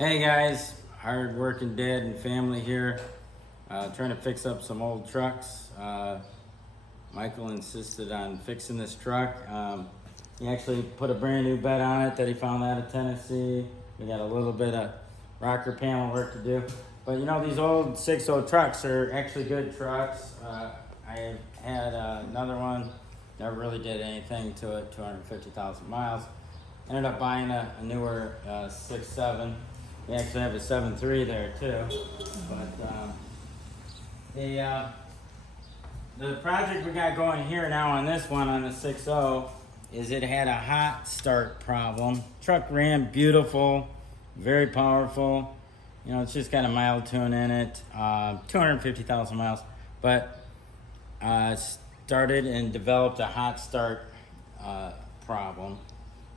Hey guys, hard working dad and family here, trying to fix up some old trucks. Michael insisted on fixing this truck. He actually put a brand new bed on it that he found out of Tennessee. We got a little bit of rocker panel work to do. But you know, these old 6.0 trucks are actually good trucks. I had another one, never really did anything to it, 250,000 miles. Ended up buying a newer 6.7. We actually have a 7.3 there too. But the project we got going here now on this one, on the 6.0, is it had a hot start problem. Truck ran beautiful, very powerful. You know, it's just got a mild tune in it, 250,000 miles. But started and developed a hot start problem.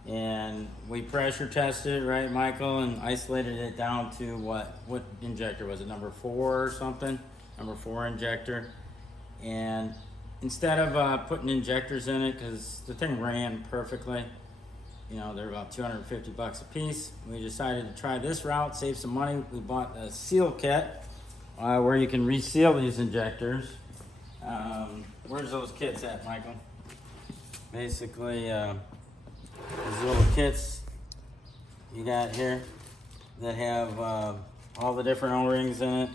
And we pressure tested it, right, Michael, and isolated it down to what injector was it, number 4 or something? Number 4 injector. And instead of putting injectors in it, because the thing ran perfectly, you know, they're about 250 bucks a piece, we decided to try this route, save some money. We bought a seal kit where you can reseal these injectors. Where's those kits at, Michael? Basically, these little kits you got here that have all the different O-rings in it.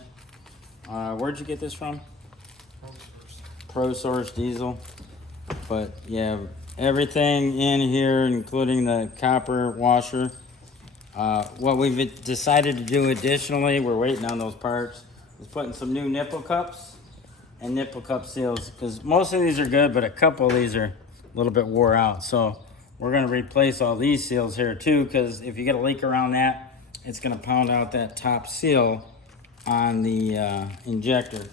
Where'd you get this from? ProSource Diesel. But yeah, everything in here, including the copper washer. What we've decided to do additionally, we're waiting on those parts, is putting some new nipple cups and nipple cup seals, because most of these are good, but a couple of these are a little bit wore out. So we're going to replace all these seals here too, because if you get a leak around that, it's going to pound out that top seal on the injector.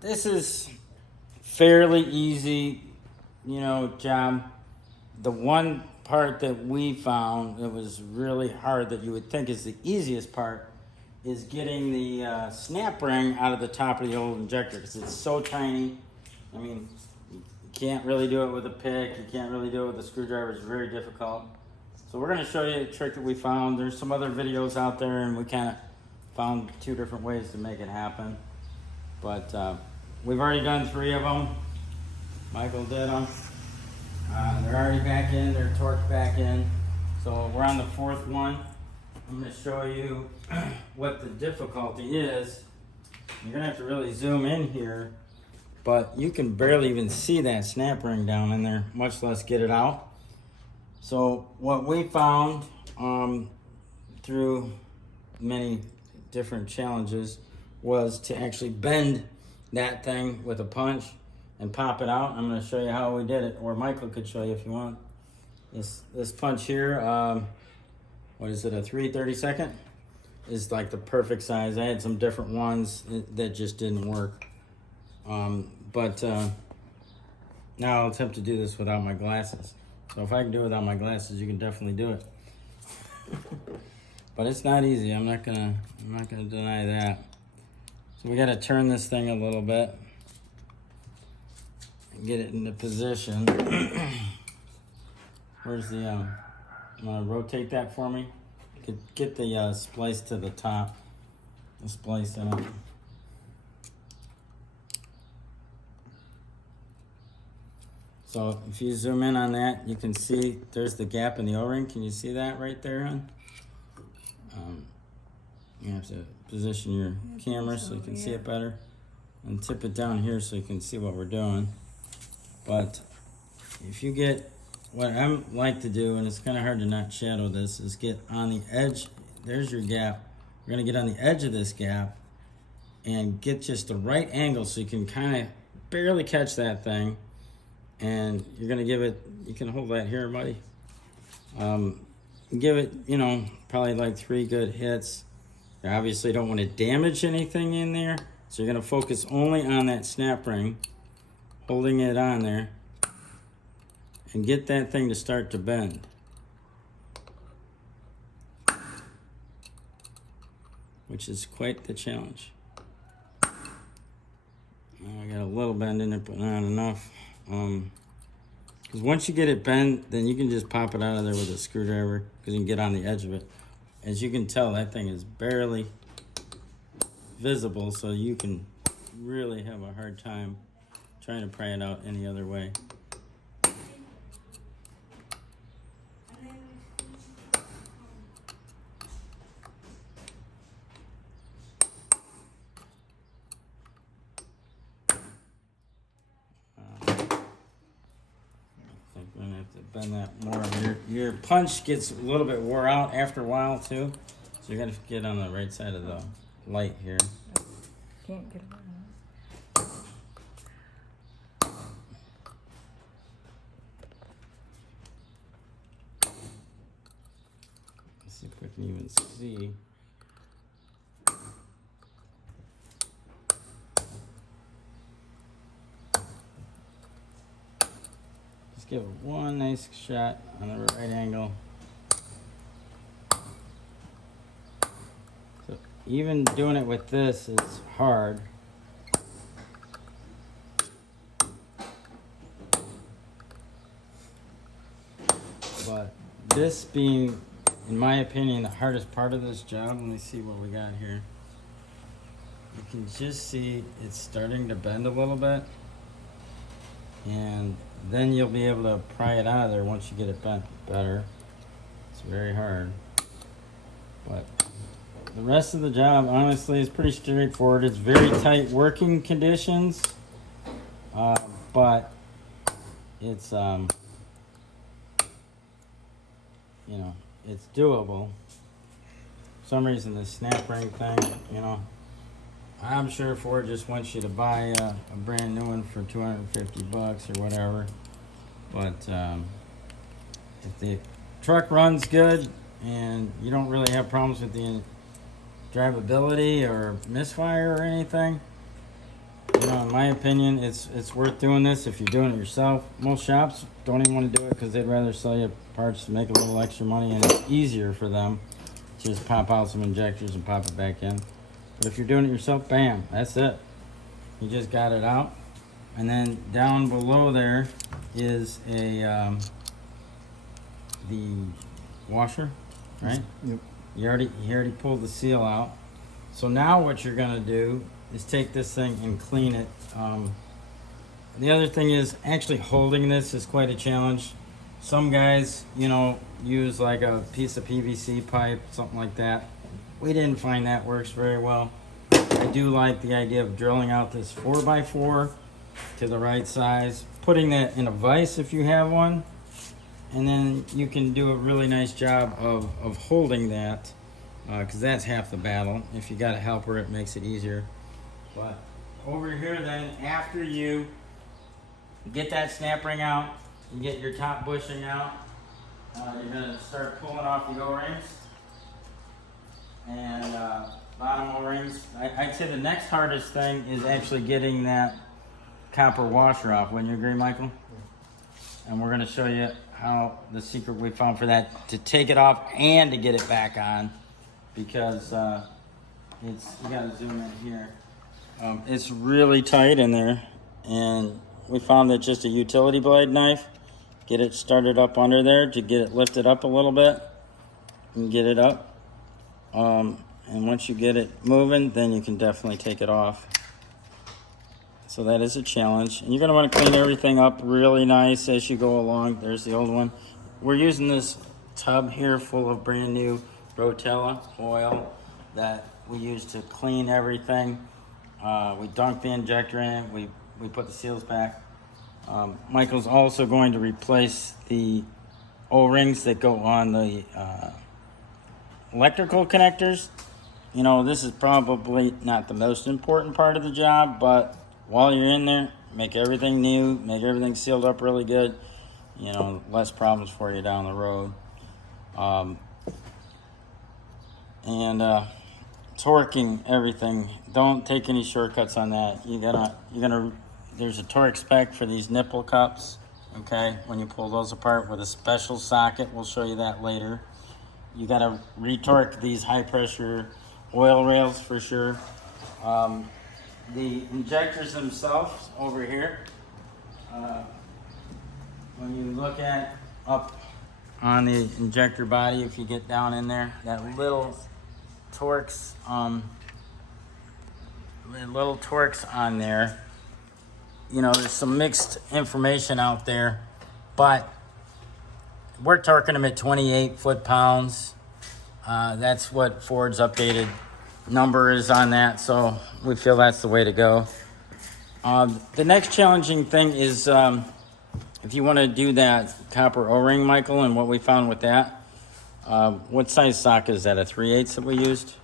This is fairly easy, you know, job. The one part that we found that was really hard, that you would think is the easiest part, is getting the snap ring out of the top of the old injector, because it's so tiny. I mean, you can't really do it with a pick. You can't really do it with a screwdriver. It's very difficult. So we're going to show you a trick that we found. There's some other videos out there, and we kind of found 2 different ways to make it happen. But we've already done 3 of them. Michael did them. They're already back in. They're torqued back in. So we're on the 4th one. I'm going to show you what the difficulty is. You're going to have to really zoom in here, but you can barely even see that snap ring down in there, much less get it out. So what we found through many different challenges was to actually bend that thing with a punch and pop it out. I'm going to show you how we did it, or Michael could show you if you want. This punch here, what is it, a 3/32, is like the perfect size. I had some different ones that just didn't work. But now I'll attempt to do this without my glasses. So if I can do it without my glasses, you can definitely do it. But it's not easy. I'm not gonna deny that. So we got to turn this thing a little bit and get it into position. Where's the? Want to rotate that for me? Get the splice to the top. The splice in it. So if you zoom in on that, you can see there's the gap in the O-ring. Can you see that right there, hon? You have to position your camera so you can see it better, and tip it down here so you can see what we're doing. But if you get, what I like to do, and it's kind of hard to not shadow this, is get on the edge. There's your gap. We're going to get on the edge of this gap and get just the right angle so you can kind of barely catch that thing. And you're going to give it, you can hold that here, buddy. Give it, you know, probably like 3 good hits. You obviously don't want to damage anything in there, so you're going to focus only on that snap ring, holding it on there, and get that thing to start to bend. Which is quite the challenge. I got a little bend in it, but not enough. Because once you get it bent, then you can just pop it out of there with a screwdriver, because you can get on the edge of it. as you can tell, that thing is barely visible, so you can really have a hard time trying to pry it out any other way. I think we're gonna have to bend that more. Your punch gets a little bit wore out after a while too, so you gotta get on the right side of the light here. Can't get it right. Let's see if we can even see. Just give it one nice shot on the right angle. So even doing it with this is hard. But this being, in my opinion, the hardest part of this job, let me see what we got here. You can just see it's starting to bend a little bit. And then you'll be able to pry it out of there once you get it bent better. It's very hard. But the rest of the job, honestly, is pretty straightforward. It's very tight working conditions. But it's, you know, it's doable. For some reason, this snap ring thing, you know, I'm sure Ford just wants you to buy a brand new one for $250 or whatever. But if the truck runs good and you don't really have problems with the drivability or misfire or anything, you know, in my opinion, it's worth doing this if you're doing it yourself. Most shops don't even want to do it because they'd rather sell you parts to make a little extra money, and it's easier for them to just pop out some injectors and pop it back in. But if you're doing it yourself, bam, that's it. You just got it out. And then down below there is a the washer, right? Yep. You already pulled the seal out. So now what you're gonna do is take this thing and clean it. The other thing is actually holding this is quite a challenge. Some guys, you know, use like a piece of PVC pipe, something like that. We didn't find that works very well. I do like the idea of drilling out this 4x4 to the right size, putting that in a vise if you have one, and then you can do a really nice job of holding that, because that's half the battle. If you got a helper, it makes it easier. But over here then, after you get that snap ring out, you get your top bushing out, you're going to start pulling off the O-rings and bottom O-rings. I'd say the next hardest thing is actually getting that copper washer off. Wouldn't you agree, Michael? Yeah. And we're going to show you how the secret we found for that, to take it off and to get it back on, because you got to zoom in here. It's really tight in there, and we found that just a utility blade knife, get it started up under there to get it lifted up a little bit and get it up. And once you get it moving, then you can definitely take it off. So that is a challenge. And you're going to want to clean everything up really nice as you go along. There's the old one. We're using this tub here full of brand new Rotella oil that we use to clean everything. We dunk the injector in it. We put the seals back. Michael's also going to replace the O-rings that go on the electrical connectors. You know, this is probably not the most important part of the job, but while you're in there, make everything new, make everything sealed up really good. You know, less problems for you down the road. Torquing everything. Don't take any shortcuts on that. There's a torque spec for these nipple cups, okay? When you pull those apart with a special socket, we'll show you that later. You gotta retorque these high pressure oil rails for sure. The injectors themselves over here, when you look at up on the injector body. If you get down in there, that little Torx, little Torx on there. You know, there's some mixed information out there, but we're torquing them at 28 foot-pounds. That's what Ford's updated number is on that, so we feel that's the way to go. The next challenging thing is if you want to do that copper O-ring, Michael, and what we found with that, what size socket is that, a 3/8 that we used?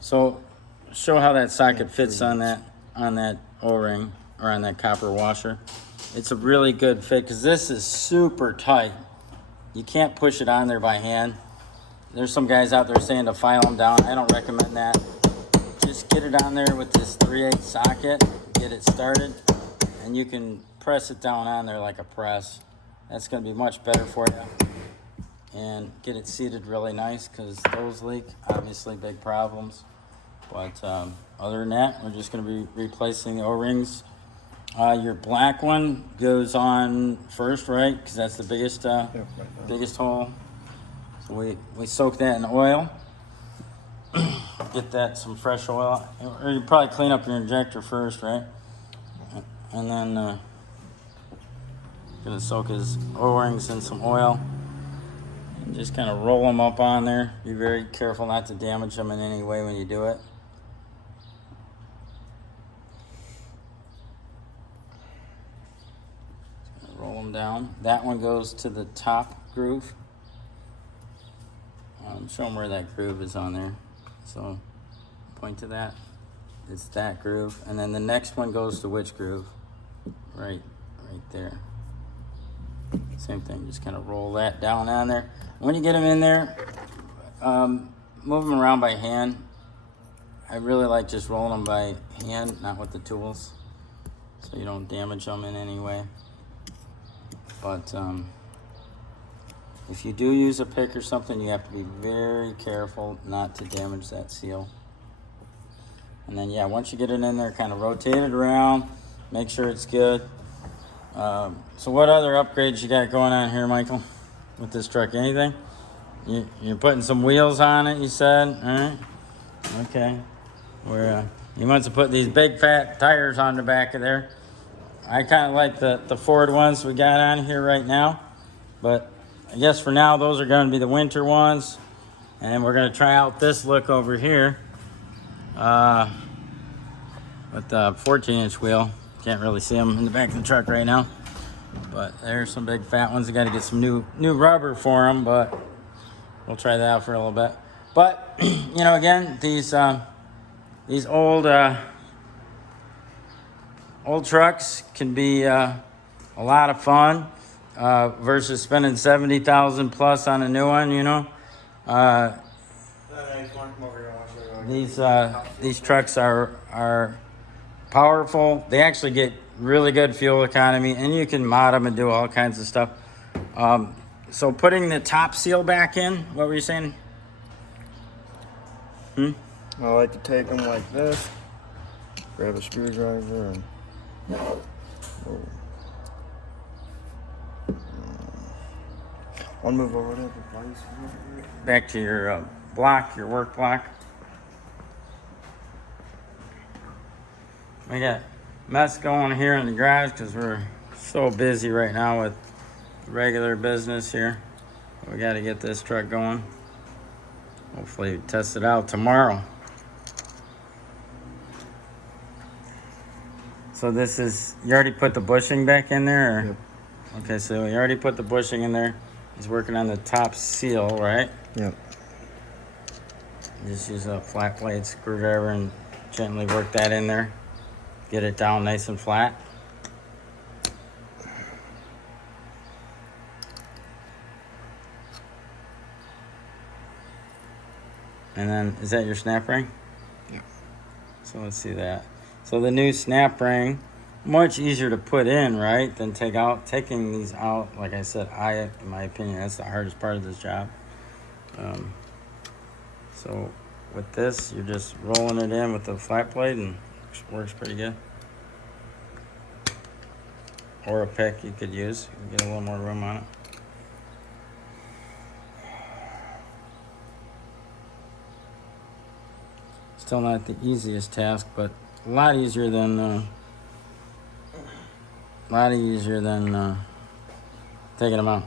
So show how that socket fits on that O-ring, or on that copper washer. It's a really good fit because this is super tight. You can't push it on there by hand. There's some guys out there saying to file them down. I don't recommend that. Just get it on there with this 3/8 socket, get it started, and you can press it down on there like a press. That's going to be much better for you. And get it seated really nice because those leak, obviously big problems. But other than that, we're just going to be replacing the O-rings. Your black one goes on first, right? Because that's the biggest biggest hole. So we soak that in oil. Get that some fresh oil, or you probably clean up your injector first, right? And then gonna soak his O-rings in some oil and just kind of roll them up on there. Be very careful not to damage them in any way when you do it. Roll them down. That one goes to the top groove. Show them where that groove is on there. So point to that. It's that groove. And then the next one goes to which groove? Right there. Same thing. Just kind of roll that down on there. When you get them in there, move them around by hand. I really like just rolling them by hand, not with the tools, so you don't damage them in any way. But if you do use a pick or something, you have to be very careful not to damage that seal. And then, yeah, once you get it in there, kind of rotate it around, make sure it's good. So what other upgrades you got going on here, Michael, with this truck? Anything? You're putting some wheels on it, you said? All right. Okay. You must have put these big fat tires on the back of there. I kind of like the Ford ones we got on here right now, but I guess for now those are going to be the winter ones, and we're going to try out this look over here with the 14-inch wheel. Can't really see them in the back of the truck right now, but there's some big fat ones. I got to get some new rubber for them, but we'll try that out for a little bit. But you know, again, these old trucks can be a lot of fun versus spending $70,000 plus on a new one. You know, these trucks are powerful. They actually get really good fuel economy, and you can mod them and do all kinds of stuff. So putting the top seal back in, what were you saying? I like to take them like this, grab a screwdriver, and I'll move over to the place. Back to your block, your work block. We got mess going here in the garage because we're so busy right now with regular business here. We got to get this truck going. Hopefully test it out tomorrow. So this is, you already put the bushing back in there? Or? Yep. Okay, so you already put the bushing in there. He's working on the top seal, right? Yep. Just use a flat blade screwdriver and gently work that in there. Get it down nice and flat. And then, is that your snap ring? Yeah. So let's see that. So the new snap ring, much easier to put in, right, than take out. Taking these out, like I said, in my opinion, that's the hardest part of this job. So with this, you're just rolling it in with the flat blade, and it works pretty good. Or a pick you could use. You can get a little more room on it. Still not the easiest task, but a lot easier than taking them out.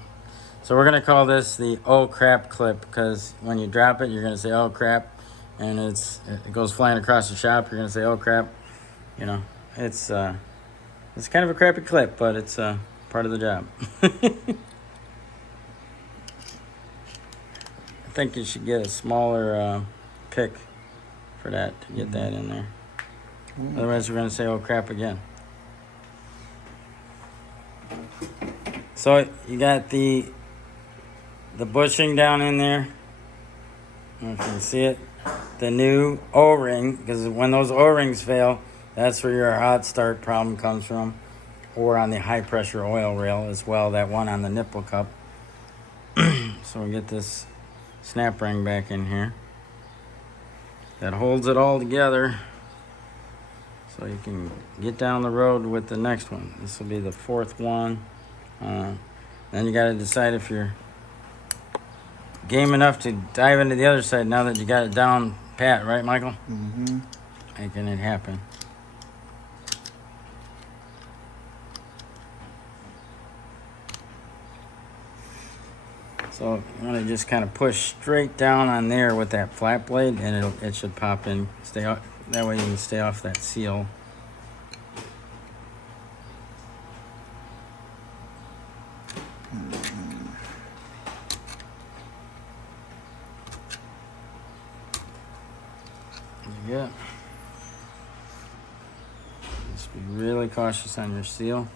So we're gonna call this the "oh crap" clip, because when you drop it, you're gonna say "oh crap," and it goes flying across the shop. You're gonna say "oh crap," you know. It's kind of a crappy clip, but it's part of the job. I think you should get a smaller pick for that to get that in there. Otherwise, we're gonna say "oh crap" again. So you got the bushing down in there. I don't know if you can see it. The new O-ring, because when those O-rings fail, that's where your hot start problem comes from. Or on the high pressure oil rail as well, that one on the nipple cup. So we get this snap ring back in here. That holds it all together. So you can get down the road with the next one. This will be the fourth one. Then you got to decide if you're game enough to dive into the other side now that you got it down pat, right, Michael? Mm-hmm. Making it happen. So you want to just kind of push straight down on there with that flat blade, and it should pop in. Stay off, that way you can stay off that seal. Yeah. Just be really cautious on your seal.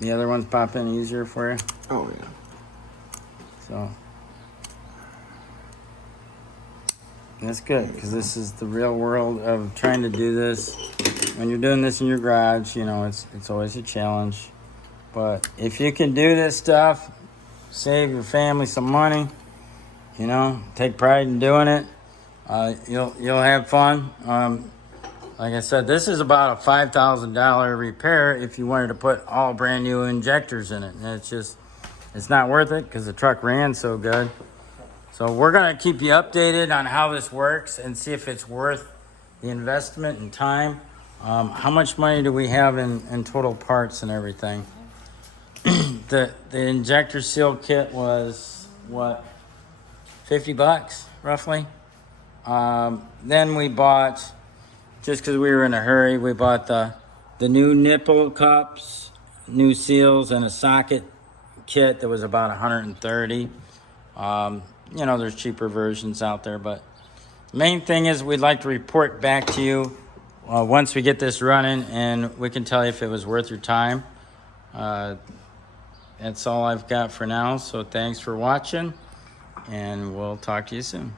The other ones pop in easier for you. Oh yeah. So that's good, because this is the real world of trying to do this. When you're doing this in your garage, you know, it's always a challenge. But if you can do this stuff, save your family some money, you know, take pride in doing it, you'll have fun. Like I said, this is about a $5,000 repair if you wanted to put all brand new injectors in it. And it's not worth it because the truck ran so good. So we're gonna keep you updated on how this works and see if it's worth the investment and time. How much money do we have in total parts and everything? The injector seal kit was what, $50 roughly? Then we bought, just because we were in a hurry, we bought the new nipple cups, new seals, and a socket kit that was about $130. You know, there's cheaper versions out there, but the main thing is we'd like to report back to you once we get this running, and we can tell you if it was worth your time. That's all I've got for now, so thanks for watching, and we'll talk to you soon.